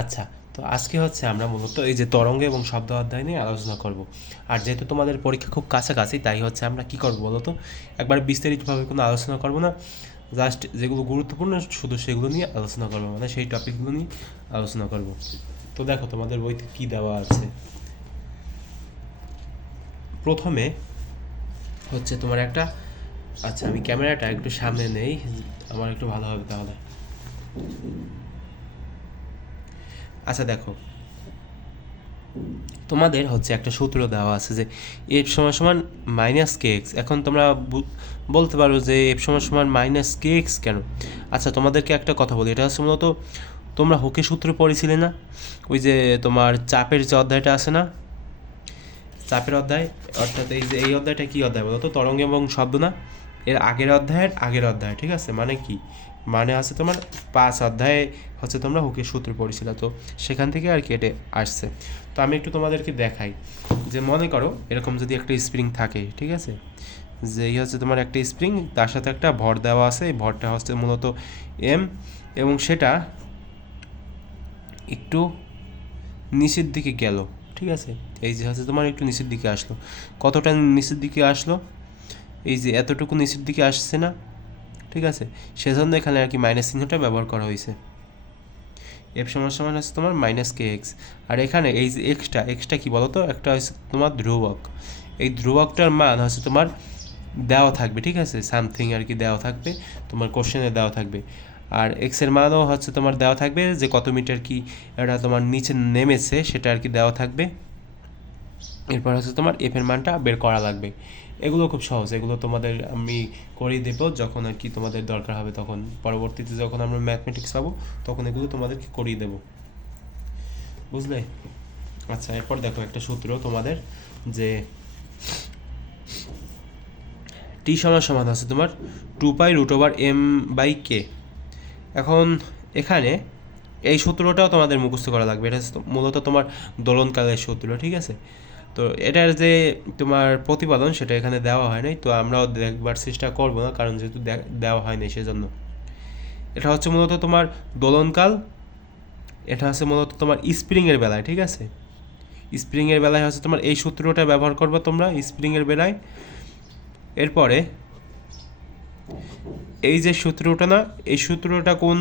আচ্ছা তো আজকে হচ্ছে আমরা মূলত এই যে তরঙ্গ এবং শব্দ অধ্যায় নিয়ে আলোচনা করব। আর যেহেতু তোমাদের পরীক্ষা খুব কাছাকাছি, তাই হচ্ছে আমরা কি করব বলো তো? একবার বিস্তারিতভাবে কোনো আলোচনা করব না। জাস্ট যেগুলো গুরুত্বপূর্ণ, শুধু সেগুলো নিয়ে আলোচনা করব। মানে সেই টপিকগুলো নিয়ে আলোচনা করব। তো দেখো, তোমাদের বইতে কি দেওয়া আছে? প্রথমে হচ্ছে তোমার একটা আচ্ছা আমি ক্যামেরাটা একটু সামনে নেই, আমার একটু ভালো হবে তাহলে। আচ্ছা দেখো। তোমাদের হচ্ছে একটা সূত্র দেওয়া আছে যে এফ সমান সমান মাইনাস কে এক্স এখন তোমরা বলতে পারো যে এফ সমান সমান মাইনাস কে এক্স কেন? আচ্ছা তোমাদেরকে একটা কথা বলি। এটা হচ্ছে মূলত তোমরা হোকে সূত্র পড়েছিলে না? ওই যে তোমার চাপের যে অধ্যায়টা আছে না? চাপের অধ্যায়? অর্থাৎ এই যে এই অধ্যায়টা কি অধ্যায় বলো তো তরঙ্গ এবং শব্দ না? এর আগের অধ্যায়ের আগের অধ্যায়, ঠিক আছে? মানে কি? মানে আছে তোমার পাঁচ অধ্যায়ে হচ্ছে তোমরা হুকের সূত্র পড়েছিল, তো সেখান থেকে আর কি এটা আসছে। তো আমি একটু তোমাদেরকে দেখাই, যে মনে করো এরকম যদি একটা স্প্রিং থাকে, ঠিক আছে? যে এই হচ্ছে তোমার একটা স্প্রিং, তার সাথে একটা ভর দেওয়া আছে, এই ভরটা হচ্ছে মূলত এম এবং সেটা একটু নিচের দিকে গেল, ঠিক আছে? এই যে হচ্ছে তোমার একটু নিচের দিকে আসলো। কতটা নিচের দিকে আসলো? এই যে এতটুকু নিচের দিকে আসছে না ঠিক আছে? সেজন্য এখানে আর কি মাইনাস চিহ্নটা ব্যবহার করা হয়েছে। এফ সমান সমান হচ্ছে তোমার মাইনাস কে এক্স আর এখানে এই যে এক্সটা এক্সটা কি বলো তো একটা হচ্ছে তোমার ধ্রুবক। এই ধ্রুবকটার মান হচ্ছে তোমার দেওয়া থাকবে, ঠিক আছে? সামথিং আর কি দেওয়া থাকবে, তোমার কোশ্চেনে দেওয়া থাকবে। আর এক্সের মানও হচ্ছে তোমার দেওয়া থাকবে, যে কত মিটার কি এটা তোমার নিচে নেমেছে, সেটা আর কি দেওয়া থাকবে। এরপর হচ্ছে তোমার এফের মানটা বের করা লাগবে। এগুলো খুব সহজ। এগুলো তোমাদের আমি করিয়ে দেবো, যখন আর কি তোমাদের দরকার হবে তখন। পরবর্তীতে যখন আমরা ম্যাথমেটিক্স পাবো, তখন এগুলো তোমাদেরকে করিয়ে দেবো। বুঝলে? আচ্ছা এরপর দেখো একটা সূত্র তোমাদের যে টি সমান সমান আছে তোমার two pi root over m by k এখন এখানে এই সূত্রটাও তোমাদের মুখস্থ করা লাগবে। এটা মূলত তোমার দোলনকালের সূত্র, ঠিক আছে? তো এটার যে তোমার প্রতিপাদন সেটা এখানে দেওয়া হয় নাই, তো আমরাও দেখবার চেষ্টা করব না, কারণ যেহেতু দেওয়া হয়নি সেজন্য। এটা হচ্ছে মূলত তোমার দোলনকাল, এটা হচ্ছে মূলত তোমার স্প্রিংয়ের বেলায়, ঠিক আছে? স্প্রিংয়ের বেলায় হচ্ছে তোমার এই সূত্রটা ব্যবহার করবে তোমরা, স্প্রিংয়ের বেলায়। এরপরে, এই যে সূত্রটা না, এই সূত্রটা কোন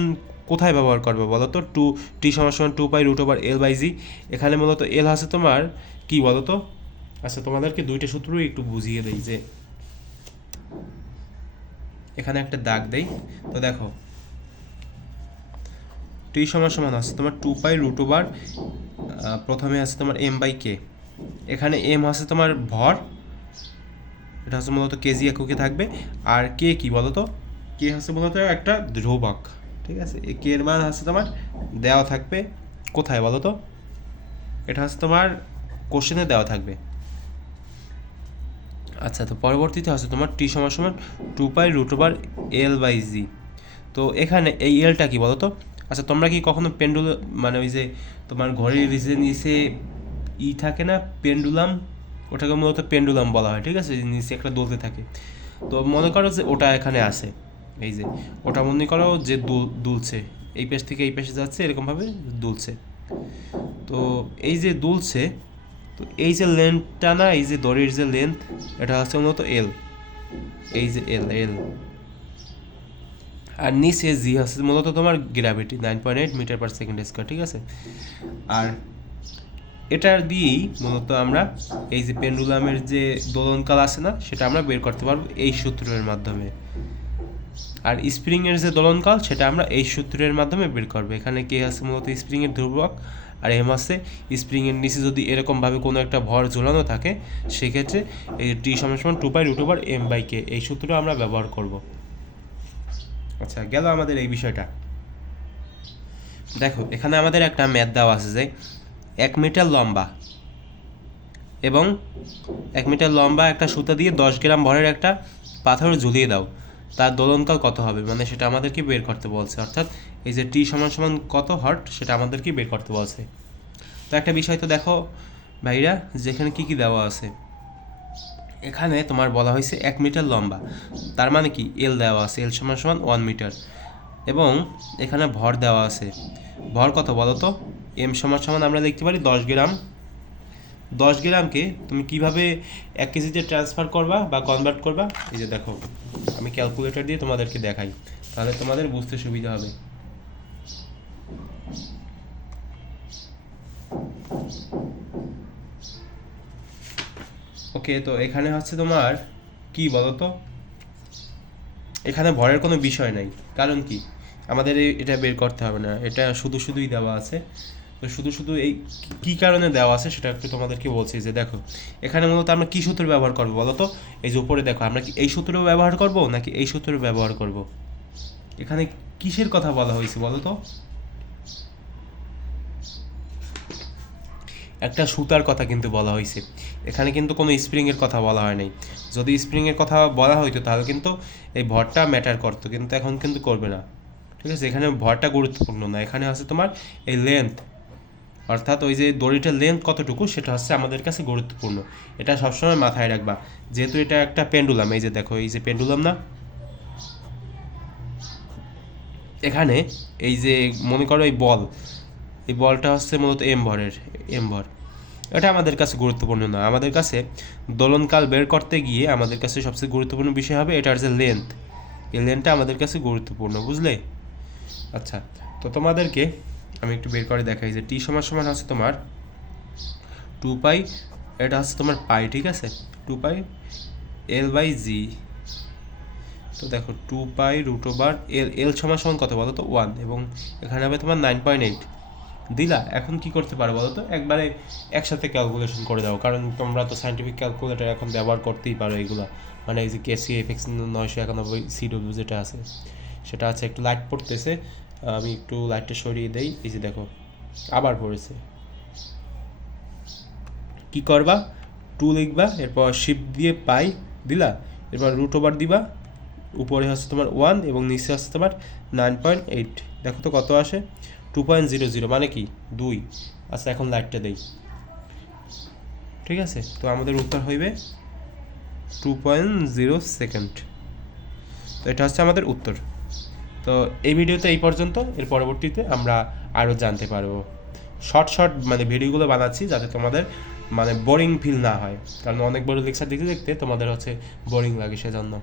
কোথায় ব্যবহার করবে বলো তো? টু টি সমান two pi root over l by g এখানে মূলত এল আছে তোমার, কি বলো তো? আচ্ছা তোমাদেরকে দুইটা সূত্রই একটু বুঝিয়ে দেই যে এখানে একটা দাগ দেই। তো দেখো টি সমান সমান আছে তোমার টু পাই রুট ওভার প্রথমে আছে তোমার এম বাই কে এখানে এম আছে তোমার ভর, এটা হচ্ছে মূলত কেজি এককে থাকবে। আর কে কি বলো তো? কে হচ্ছে মূলত একটা ধ্রুবক। ঠিক আছে? এই কে এর মান হচ্ছে তোমার, দেওয়া থাকবে কোথায় বলো তো? এটা হচ্ছে তোমার কোশ্চেনে দেওয়া থাকবে। আচ্ছা তো পরবর্তীতে হচ্ছে তোমার টি সমান সমান two pi root over l by g তো এখানে এই এলটা কি বলো তো? আচ্ছা তোমরা কি কখনো পেন্ডুল মানে ওই যে তোমার ঘড়ির যে নিচে ই থাকে না? পেন্ডুলাম ওটাকে মূলত পেন্ডুলাম বলা হয়, ঠিক আছে? নিচে একটা দোলতে থাকে। তো মনে করো যে ওটা এখানে আছে। এই যে, ওটা মনে করো যে দুলছে। এই পেশ থেকে এই পেশে যাচ্ছে, এরকমভাবে দুলছে। তো এই যে দুলছে, তো এই যে লেন্থটা না, এই যে দড়ির যে লেন্থ এটা হচ্ছে মূলত এল এই যে এল এল আর নিচে জি হচ্ছে মূলত তোমার gravity nine point eight metre per second square ঠিক আছে? আর এটার দিয়েই মূলত আমরা এই যে পেন্ডুলামের যে দোলনকাল আছে না, সেটা আমরা বের করতে পারব এই সূত্রের মাধ্যমে। আর স্প্রিংয়ের যে দোলনকাল, সেটা আমরা এই সূত্রের মাধ্যমে বের করব। এখানে কে আছে মূলত স্প্রিংয়ের ধ্রুবক আর এম আছে। স্প্রিংয়ের নিচে যদি এরকমভাবে কোনো একটা ভর ঝোলানো থাকে, সেক্ষেত্রে এই টি সমান two pi root over m by k. এই সূত্র আমরা ব্যবহার করব। আচ্ছা গেল আমাদের এই বিষয়টা। দেখো, এখানে আমাদের একটা ম্যাথ দেওয়া আছে যে এক মিটার লম্বা এবং এক মিটার লম্বা একটা সুতা দিয়ে দশ গ্রাম ভরের একটা পাথর ঝুলিয়ে দাও। তার দোলনকাল কত হবে? মানে সেটা আমাদেরকে বের করতে বলছে। অর্থাৎ এই যে টি সমান সমান কত হট, সেটা আমাদেরকে বের করতে বলছে। তো একটা বিষয় তো দেখো ভাইরা, যেখানে কি কি দেওয়া আছে। এখানে তোমার বলা হয়েছে এক মিটার লম্বা। তার মানে কি? এল দেওয়া আছে। এল সমান সমান ওয়ান মিটার এবং এখানে ভর দেওয়া আছে। ভর কত বলো তো এম সমান সমান আমরা লিখতে পারি দশ গ্রাম দশ গ্রামকে তুমি কীভাবে এক কেজিতে ট্রান্সফার করবা বা কনভার্ট করবা? এই যে দেখো, আমি ক্যালকুলেটর দিয়ে তোমাদেরকে দেখাই। তাহলে তোমাদের বুঝতে সুবিধা হবে। ওকে, তো এখানে হচ্ছে তোমার কি বলো তো এখানে ভরের কোনো বিষয় নাই। কারণ কি? আমাদের এটা বের করতে হবে না। এটা শুধু শুধুই দেওয়া আছে। তো শুধু শুধু এই কি কারণে দেওয়া আছে সেটা একটু তোমাদেরকে বলছি যে দেখো, এখানে মূলত আমরা কি সূত্র ব্যবহার করব বলো তো? এই যে উপরে দেখো, আমরা কি এই সূত্র ব্যবহার করব নাকি এই সূত্র ব্যবহার করব? এখানে কিসের কথা বলা হয়েছে বলো তো? একটা সুতার কথা কিন্তু বলা হয়েছে। এখানে কিন্তু কোনো স্প্রিংয়ের কথা বলা হয় নাই। যদি স্প্রিংয়ের কথা বলা হইতো তাহলে কিন্তু এই ভরটা ম্যাটার করতো, কিন্তু এখন কিন্তু করবে না। ঠিক আছে, এখানে ভরটা গুরুত্বপূর্ণ না। এখানে হচ্ছে তোমার এই লেন্থ অর্থাৎ ওই যে দড়িটার লেন্থ কতটুকু, সেটা হচ্ছে আমাদের কাছে গুরুত্বপূর্ণ। এটা সবসময় মাথায় রাখবা। যেহেতু এটা একটা পেন্ডুলাম এই যে দেখো, এই যে পেন্ডুলাম না? এখানে এই যে মনে করো এই বল, এই বলটা হচ্ছে মূলত এম ভরের এম ভর এটা আমাদের কাছে গুরুত্বপূর্ণ না। আমাদের কাছে দোলনকাল বের করতে গিয়ে আমাদের কাছে সবচেয়ে গুরুত্বপূর্ণ বিষয় হবে এটার যে লেন্থ এই লেন্থটা আমাদের কাছে গুরুত্বপূর্ণ, বুঝলে? আচ্ছা তো তোমাদেরকে আমি একটু বের করে দেখাই যে টি সমান সমান আছে তোমার টু পাই, এটা হচ্ছে তোমার পাই, ঠিক আছে? Two pi l by g. তো দেখো, two pi root over l l সমান সমান কত বলো তো? ওয়ান, এবং এখানে হবে তোমার নাইন পয়েন্ট এইট। দিলা, এখন কি করতে পারো বলো তো? একবারে একসাথে ক্যালকুলেশন করে দাও, কারণ তোমরা তো সাইন্টিফিক ক্যালকুলেটর এখন ব্যবহার করতেই পারো এগুলা। মানে এই যে কেসি এফএক্স নয়শো একানব্বই সিডব্লিউ যেটা আছে, সেটা আছে, একটু লাইট পড়তেছে। আমি একটু লাইটটা সরিয়ে দেই। এই যে দেখো, আবার পড়েছে কি করবা? টু লিখবা, এরপর শিপ দিয়ে পাই, দিলা? এরপর রুট ওভার দিবা। উপরে হচ্ছে তোমার ওয়ান এবং নিচে হচ্ছে তোমার নাইন পয়েন্ট এইট দেখো তো কত আসে? টু পয়েন্ট জিরো জিরো মানে কি? দুই। আচ্ছা এখন লাইটটা দেই। ঠিক আছে? তো আমাদের উত্তর হইবে টু পয়েন্ট জিরো সেকেন্ড তো এটা হচ্ছে আমাদের উত্তর। তো এই ভিডিওতে এই পর্যন্ত। এর পরবর্তীতে আমরা আরও জানতে পারব। শর্ট শর্ট মানে ভিডিওগুলো বানাচ্ছি যাতে তোমাদের মানে বোরিং ফিল না হয়। কারণ অনেক বড় লেকচার দেখতে দেখতে তোমাদের হচ্ছে বোরিং লাগে সেজন্য।